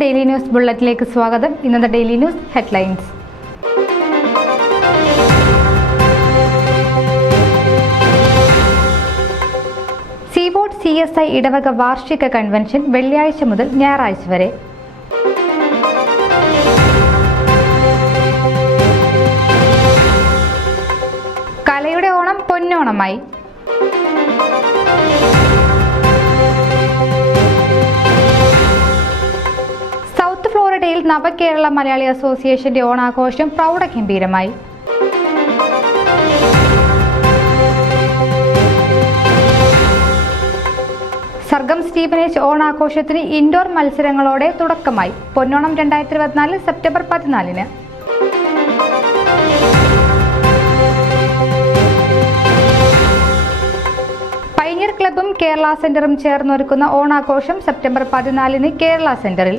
Daily news ബുള്ളറ്റിലേക്ക് സ്വാഗതം. ഇന്നത്തെ daily news headlines. സീവോട്ട് CSI ഇടവക വാർഷിക കൺവെൻഷൻ വെള്ളിയാഴ്ച മുതൽ ഞായറാഴ്ച വരെ. കലയുടെ ഓണം പൊന്നോണമായി. സൗത്ത് ഫ്ലോറിഡയിൽ നവകേരള മലയാളി അസോസിയേഷന്റെ ഓണാഘോഷം പ്രൗഢഗംഭീരമായി. സർഗം സ്റ്റീഫനേജ് ഓണാഘോഷത്തിന് ഇൻഡോർ മത്സരങ്ങളോടെ തുടക്കമായി. പൊന്നോണം 2024 സെപ്റ്റംബർ 14-ന്. പൈനിയർ ക്ലബ്ബും കേരള സെന്ററും ചേർന്നൊരുക്കുന്ന ഓണാഘോഷം സെപ്റ്റംബർ 14-ന് കേരള സെന്ററിൽ.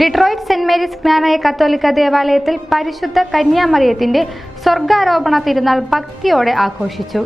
ഡിട്രോയിറ്റ് സെന്റ് മേരീസ് ജ്ഞാനായ കത്തോലിക്ക ദേവാലയത്തിൽ പരിശുദ്ധ കന്യാമറിയത്തിന്റെ സ്വർഗാരോപണ തിരുനാൾ ഭക്തിയോടെ ആഘോഷിച്ചു.